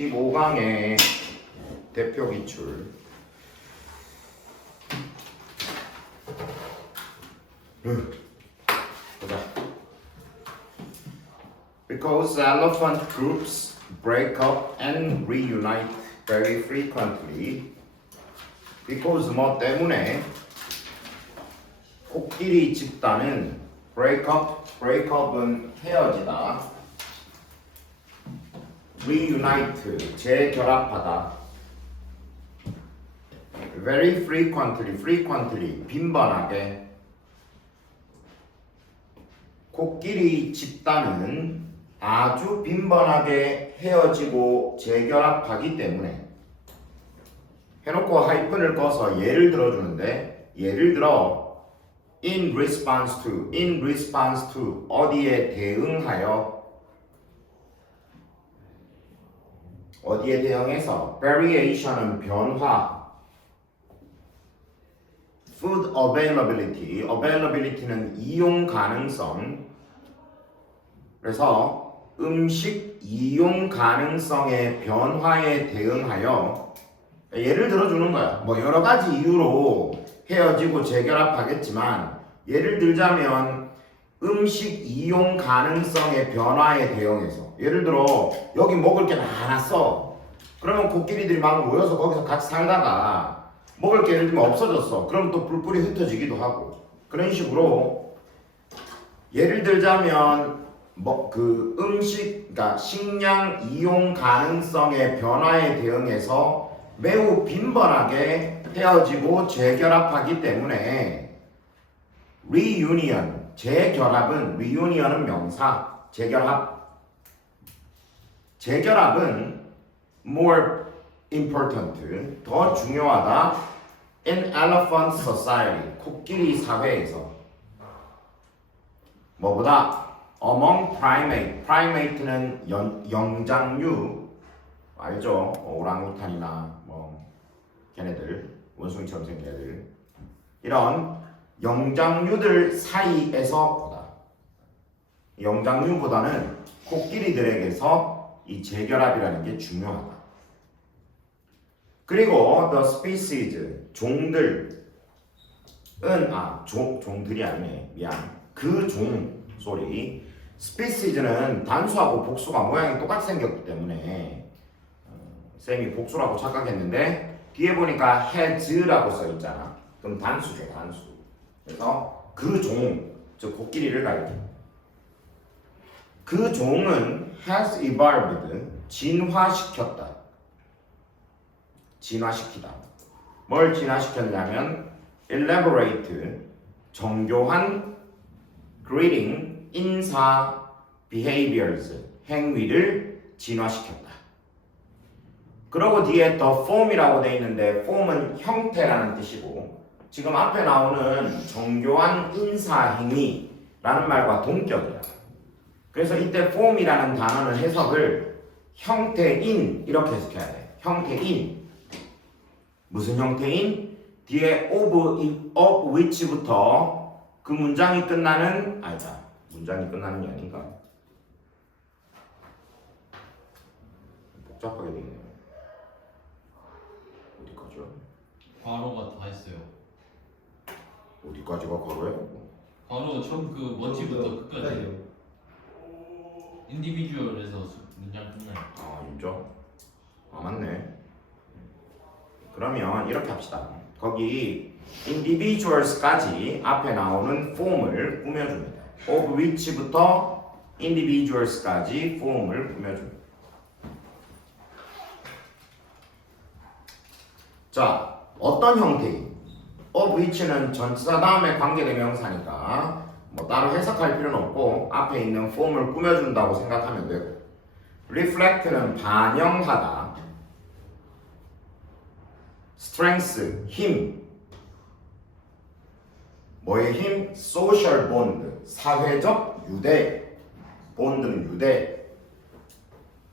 15강의 대표 기출. 보자. Because elephant groups break up and reunite very frequently. Because 뭐 때문에 코끼리 집단은 break up은 헤어지다. reunite, 재결합하다. very frequently, 빈번하게. 코끼리 집단은 아주 빈번하게 헤어지고 재결합하기 때문에 해놓고 하이픈을 꺼서 예를 들어주는데, 예를 들어 in response to 어디에 대응하여, 어디에 대응해서 variation은 변화, food availability는 이용 가능성. 그래서 음식 이용 가능성의 변화에 대응하여 예를 들어주는 거야. 뭐 여러 가지 이유로 헤어지고 재결합하겠지만, 예를 들자면 음식 이용 가능성의 변화에 대응해서, 예를 들어 여기 먹을 게 많았어. 그러면 코끼리들이 막 모여서 거기서 같이 살다가 먹을 게 예를 들면 없어졌어. 그럼 또 뿔뿔이 흩어지기도 하고, 그런 식으로 예를 들자면 뭐 그 음식, 그러니까 식량 이용 가능성의 변화에 대응해서 매우 빈번하게 헤어지고 재결합하기 때문에 reunion, 재결합은, reunion은 명사, 재결합은 more important, 더 중요하다 in elephant society, 코끼리 사회에서. 뭐보다? among primate는 영장류, 알죠? 오랑우탄이나 뭐 걔네들, 원숭이처럼 생긴 애들, 이런 영장류들 사이에서 보다. 영장류보다는 코끼리들에게서 이 재결합이라는 게 중요하다. 그리고 the species, 종들은, 종들이 아니네, 미안. 그 종, species는 단수하고 복수가 모양이 똑같이 생겼기 때문에 쌤이 복수라고 착각했는데 뒤에 보니까 has라고 써있잖아. 그럼 단수죠, 단수. 그래서 그 종, 즉 코끼리를 가리켜. 그 종은 has evolved, 진화시켰다. 진화시키다. 뭘 진화시켰냐면 elaborate, 정교한, greeting, 인사, behaviors, 행위를 진화시켰다. 그리고 뒤에 the form이라고 되어 있는데 form은 형태라는 뜻이고, 지금 앞에 나오는 정교한 인사 행위라는 말과 동격이야. 그래서 이때 form이라는 단어는 해석을 형태인 이렇게 해석해야 돼. 형태인. 무슨 형태인? 뒤에 of which부터 그 문장이 끝나는, 아니다, 문장이 끝나는 게 아닌가? 복잡하게 되네요. 어디까지요? 괄호가 다 있어요. 어디까지가 괄호예요? 괄호 처음 그 원칙부터 끝까지요. 인디비주얼에서 문장 끝나요. 아, 진짜? 아, 맞네. 그러면 이렇게 합시다. 거기 individuals까지 앞에 나오는 form을 꾸며줍니다. of which부터 individuals까지 form을 꾸며줍니다. 자, 어떤 형태인? of which는 전치사 다음에 관계대명사니까 뭐 따로 해석할 필요는 없고 앞에 있는 form을 꾸며준다고 생각하면 되고, reflect는 반영하다, strength, 힘. 뭐의 힘? social bond, 사회적 유대. bond는 유대.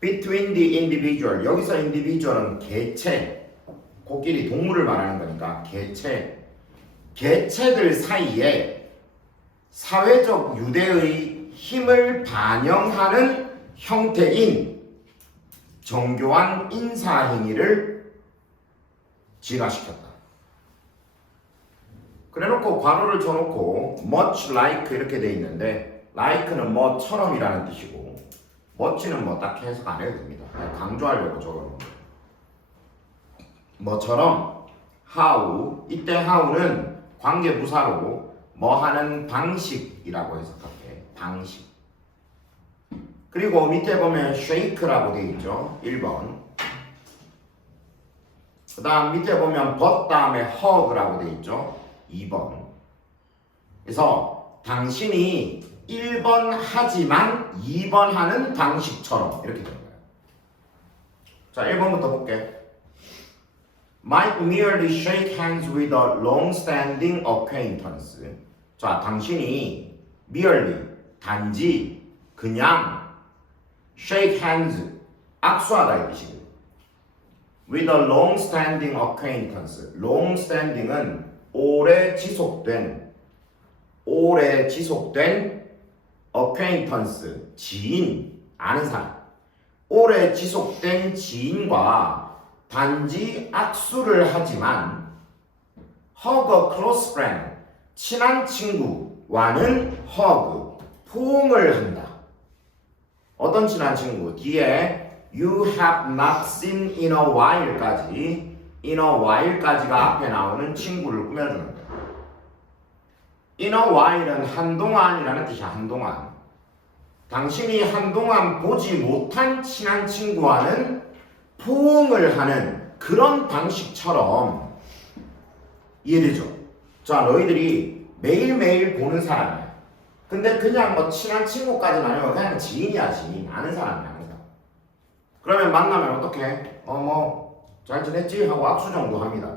between the individual, 여기서 individual은 개체, 코끼리 동물을 말하는 거니까 개체. 개체들 사이에 사회적 유대의 힘을 반영하는 형태인 정교한 인사 행위를 진화시켰다. 그래놓고 괄호를 쳐놓고 much like 이렇게 돼 있는데 like는 뭐처럼이라는 뜻이고 much는 뭐 딱 해석 안 해도 됩니다. 그냥 강조하려고 적어놓은 거예요. 뭐처럼 how 이때 how는 관계부사로 뭐 하는 방식이라고 해석할게. 방식. 그리고 밑에 보면 shake라고 돼 있죠. 1번. 그 다음 밑에 보면 but 다음에 hug라고 돼 있죠. 2번. 그래서 당신이 1번 하지만 2번 하는 방식처럼 이렇게 되는 거예요. 자, 1번부터 볼게. Might merely shake hands with a long-standing acquaintance. 자, 당신이 merely 단지 그냥 shake hands 악수하다 이 뜻이고요. With a long-standing acquaintance. long-standing은 오래 지속된 acquaintance 지인 아는 사람. 오래 지속된 지인과 단지 악수를 하지만 hug a close friend 친한 친구와는 hug 포옹을 한다. 어떤 친한 친구? 뒤에 you have not seen in a while까지 in a while까지가 앞에 나오는 친구를 꾸며주는 거예요. in a while은 한동안이라는 뜻이야. 한동안. 당신이 한동안 보지 못한 친한 친구와는 포옹을 하는 그런 방식처럼 이해되죠? 자, 너희들이 매일매일 보는 사람이야. 근데 그냥 뭐 친한 친구까지는 아니고 그냥 지인이야. 지인. 아는 사람이야. 항상. 그러면 만나면 어떻게? 잘 지냈지? 하고 악수 정도 합니다.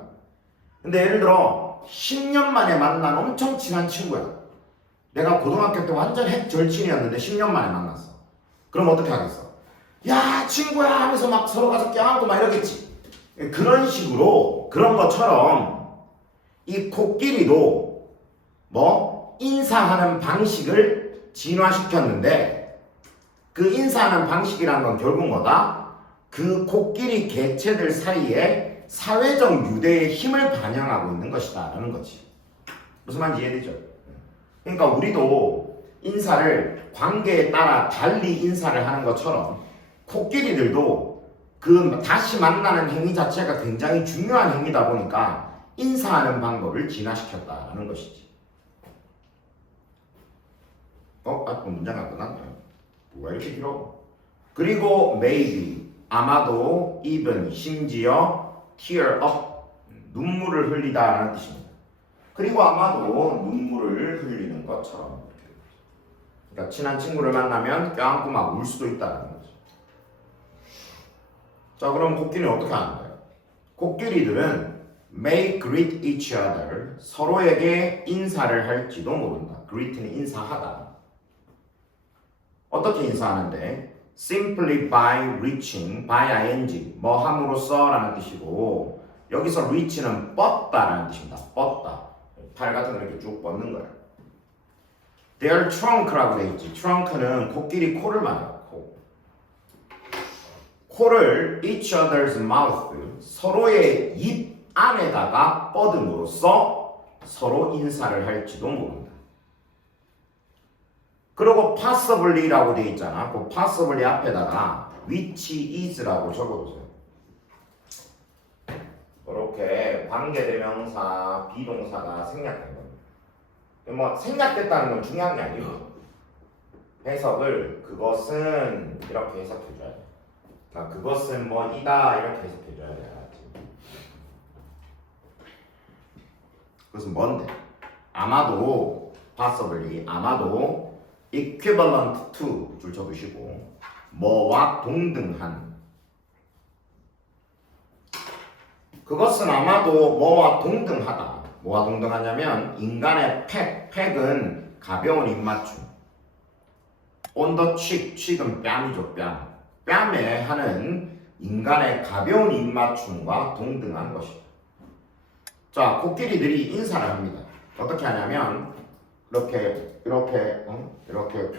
근데 예를 들어 10년 만에 만난 엄청 친한 친구야. 내가 고등학교 때 완전 핵절친이었는데 10년 만에 만났어. 그럼 어떻게 하겠어? 야, 친구야 하면서 막 서로 가서 껴안고 막 이러겠지. 그런 식으로 그런 것처럼 이 코끼리도 뭐 인사하는 방식을 진화시켰는데 그 인사하는 방식이란 건 결국 뭐다? 그 코끼리 개체들 사이에 사회적 유대의 힘을 반영하고 있는 것이다 라는 거지. 무슨 말인지 이해되죠? 그러니까 우리도 인사를 관계에 따라 달리 인사를 하는 것처럼 코끼리들도 그 다시 만나는 행위 자체가 굉장히 중요한 행위다 보니까 인사하는 방법을 진화시켰다라는 것이지. 아까 문장이 안 끝났네. 뭐가 이렇게 길어? 그리고 maybe 아마도 even 심지어 tear up 눈물을 흘리다라는 뜻입니다. 그리고 아마도 눈물을 흘리는 것처럼. 그러니까 친한 친구를 만나면 껴안고 막 울 수도 있다는 거죠. 자, 그럼 코끼리는 어떻게 하는 거예요? 코끼리들은 may greet each other 서로에게 인사를 할지도 모른다. greet는 인사하다. 어떻게 인사하는데? simply by reaching, by ing 뭐 함으로써 라는 뜻이고 여기서 reach는 뻗다 라는 뜻입니다. 뻗다. 팔 같은 거 이렇게 쭉 뻗는 거예요. their trunk라고 돼 있지. trunk는 코끼리 코를 말해요. 코를 each other's mouth 서로의 입 안에다가 뻗음으로써 서로 인사를 할지도 모른다. 그리고 possibly라고 돼 있잖아. 그 possibly 앞에다가 which is라고 적어보세요. 이렇게 관계대명사, 비동사가 생략된 겁니다. 뭐 생략됐다는 건 중요한 게 아니고 해석을 그것은 이렇게 해석해줘야 돼. 그러니까 그것은 뭐이다 이렇게 해석해줘야 돼. 그것은 뭔데? 아마도 possibly 아마도 equivalent to 줄 쳐두시고 뭐와 동등한 그것은 아마도 뭐와 동등하다. 뭐와 동등하냐면 인간의 팩은 가벼운 입맞춤 on the cheek, cheek은 뺨이죠. 뺨에 하는 인간의 가벼운 입맞춤과 동등한 것이다. 자, 코끼리들이 인사를 합니다. 어떻게 하냐면 이렇게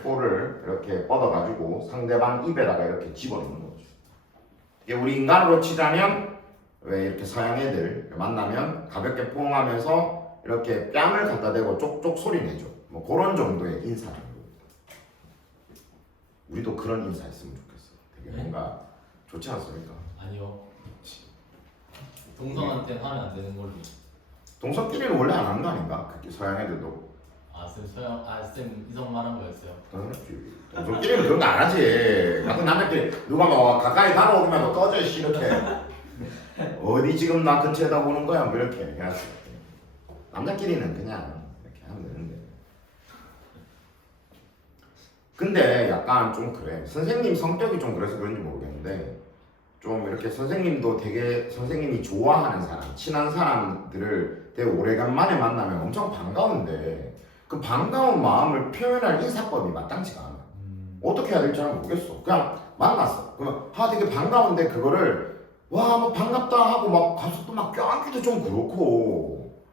코를 이렇게 뻗어가지고 상대방 입에다가 이렇게 집어넣는 거죠. 우리 인간으로 치자면 왜 이렇게 서양 애들 만나면 가볍게 포옹하면서 이렇게 뺨을 갖다 대고 쪽쪽 소리 내죠. 뭐 그런 정도의 인사 정도. 우리도 그런 인사 했으면 좋겠어. 되게 네? 뭔가 좋지 않습니까? 아니요. 동성한테는 하면 안 되는 걸로. 동성끼리는 원래 안 하는 거 아닌가? 그렇게 서양 애들도. 쌤 서영 쌤 이성 말한 거였어요. 당연하지. 동성끼리는 그런 거 안 하지. 같은 남자끼리 누가 뭐 가까이 다가오기만 너 꺼져 씨 이렇게. 어디 지금 나 근처에다 보는 거야? 뭐 이렇게 해야지. 남자끼리는 그냥 이렇게 하면 되는데. 근데 약간 좀 그래. 선생님 성격이 좀 그래서 그런지 모르겠는데 좀 이렇게 선생님도 되게 선생님이 좋아하는 사람, 친한 사람들을 되게 오래간만에 만나면 엄청 반가운데 그 반가운 마음을 표현할 인사법이 마땅치가 않아. 어떻게 해야 될지 잘 모르겠어. 그냥 만났어. 그러면 되게 반가운데 그거를 와 뭐 반갑다 하고 막 가서 또 막 껴안기도 좀 그렇고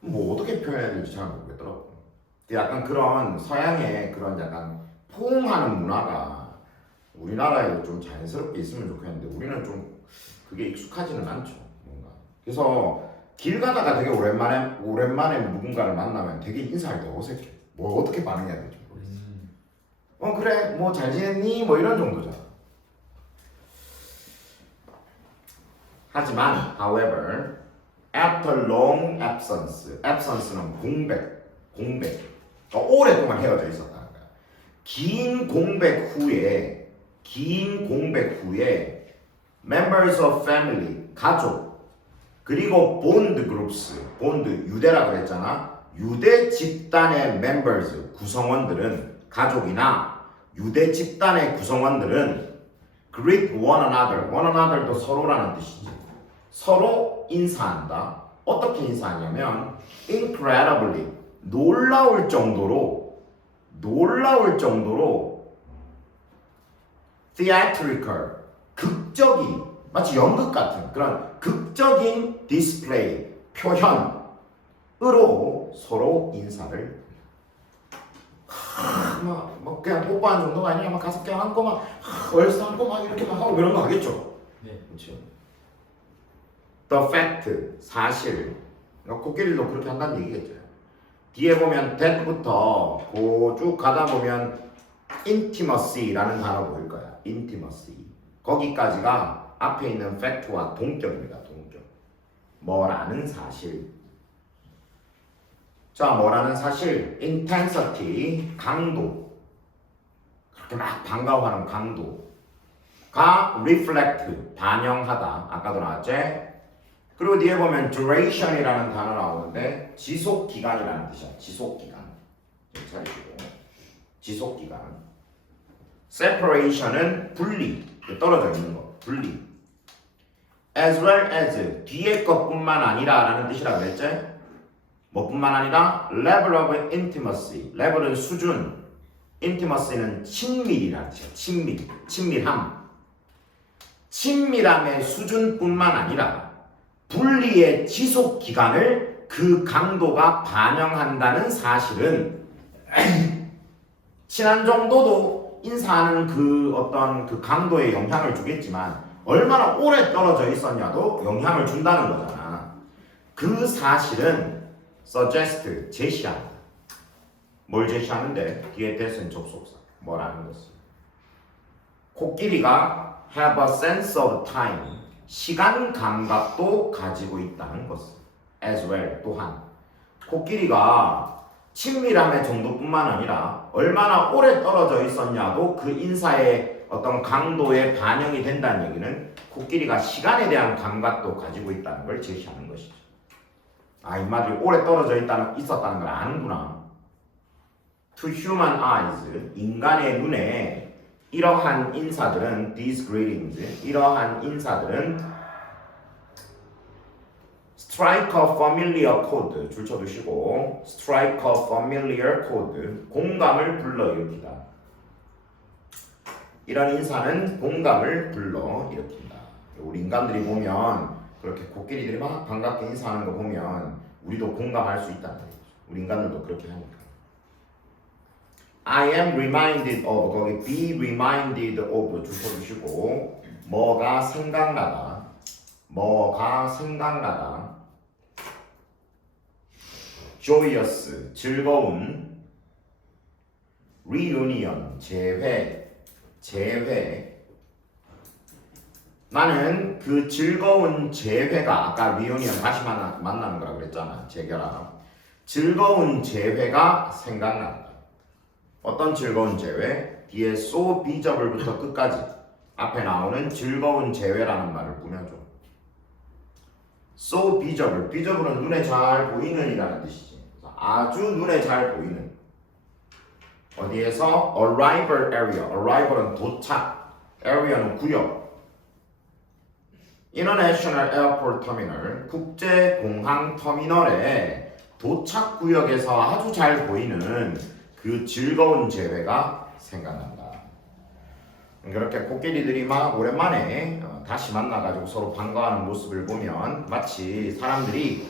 뭐 어떻게 표현해야 될지 잘 모르겠더라고. 약간 그런 서양의 그런 약간 포옹하는 문화가 우리나라에도 좀 자연스럽게 있으면 좋겠는데 우리는 좀 그게 익숙하지는 않죠. 뭔가. 그래서 길 가다가 되게 오랜만에 누군가를 만나면 되게 인사할 때 어색해. 뭐 어떻게 반응해야 될지 모르겠어. 그래 뭐 잘 지냈니? 뭐 이런 정도잖아. 하지만 however after long absence는 공백 오랫동안 헤어져 있었다는 거야. 긴 공백 후에 members of family 가족 그리고 bond groups 유대라 그랬잖아. 유대 집단의 members 구성원들은 가족이나 유대 집단의 구성원들은 greet one another도 서로라는 뜻이지. 서로 인사한다. 어떻게 인사하냐면 incredibly 놀라울 정도로 theatrical 극적인 마치 연극 같은 그런 극적인 디스플레이 표현으로 서로 인사를 뭐 그냥 뽀뽀하는 정도가 아니라 막 가서 껴안고 막 얼싸 안고 막 이렇게 막 하고 그런 거 하겠죠. 네. 그렇죠. The fact 사실 코끼리도 그렇게 한다는 얘기겠죠. 뒤에 보면 that부터 쭉 가다 보면 intimacy라는 단어 보일 거야. intimacy 거기까지가 앞에 있는 fact와 동격입니다. 동격. 뭐라는 사실. 자, 뭐라는 사실? intensity 강도. 그렇게 막 반가워하는 강도가 reflect 반영하다. 아까도 나왔지? 그리고 뒤에 보면 duration이라는 단어 나오는데 지속 기간이라는 뜻이야. 지속 기간. 잘해주고. 지속 기간. separation은 분리. 떨어져 있는 거. 분리. as well as 뒤에 것뿐만 아니라라는 뜻이라 그랬지? 뭐뿐만 아니라 level of intimacy. level은 수준. intimacy는 친밀이라는 뜻이야. 친밀함. 친밀함의 수준뿐만 아니라 분리의 지속 기간을 그 강도가 반영한다는 사실은 친한 정도도 인사하는 그 어떤 그 강도에 영향을 주겠지만 얼마나 오래 떨어져 있었냐도 영향을 준다는 거잖아. 그 사실은 suggest 제시한다. 뭘 제시하는데 뒤에 대신 접속사 뭐라는 것을 코끼리가 have a sense of time 시간 감각도 가지고 있다는 것을 as well 또한 코끼리가 친밀함의 정도뿐만 아니라 얼마나 오래 떨어져 있었냐도 그 인사의 어떤 강도에 반영이 된다는 얘기는 코끼리가 시간에 대한 감각도 가지고 있다는 걸 제시하는 것이죠. 인마들이 오래 떨어져 있었다는 걸 아는구나. To human eyes 인간의 눈에 이러한 인사들은 these greetings 이러한 인사들은 strike a familiar chord 줄 쳐두시고 strike a familiar chord 공감을 불러일으키다. 이런 인사는 공감을 불러일으킨다. 우리 인간들이 보면 그렇게 코끼리들이 막 반갑게 인사하는 거 보면 우리도 공감할 수 있다는 거죠. 우리 인간들도 그렇게 하니까. I am reminded of 거기 be reminded of 줄 쳐주시고 뭐가 생각나다. 뭐가 생각나다. joyous, 즐거운. reunion, 재회. 나는 그 즐거운 재회가, 아까 reunion 다시 만나는 거라고 그랬잖아. 재결합. 즐거운 재회가 생각난다. 어떤 즐거운 재회? 뒤에 so visible부터 끝까지 앞에 나오는 즐거운 재회라는 말을 꾸며줘. so visible, visible은 눈에 잘 보이는 이라는 뜻이지. 아주 눈에 잘 보이는. 어디에서? arrival area. arrival은 도착, area는 구역. International Airport Terminal, 국제공항 터미널의 도착 구역에서 아주 잘 보이는 그 즐거운 재회가 생각난다. 그렇게 코끼리들이 막 오랜만에 다시 만나가지고 서로 반가워하는 모습을 보면 마치 사람들이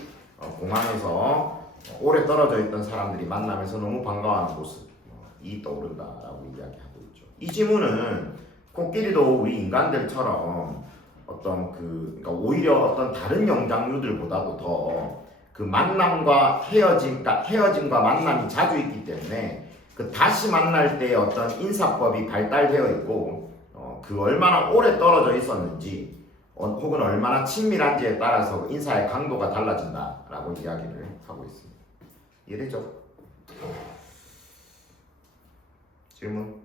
공항에서 오래 떨어져 있던 사람들이 만나면서 너무 반가워하는 모습이 떠오른다라고 이야기하고 있죠. 이 지문은 코끼리도 우리 인간들처럼 어떤 그러니까 오히려 어떤 다른 영장류들보다도 더 그 만남과 헤어짐과 만남이 자주 있기 때문에 그 다시 만날 때의 어떤 인사법이 발달되어 있고 그 얼마나 오래 떨어져 있었는지 혹은 얼마나 친밀한지에 따라서 인사의 강도가 달라진다라고 이야기를 하고 있습니다. 이해되죠? 질문?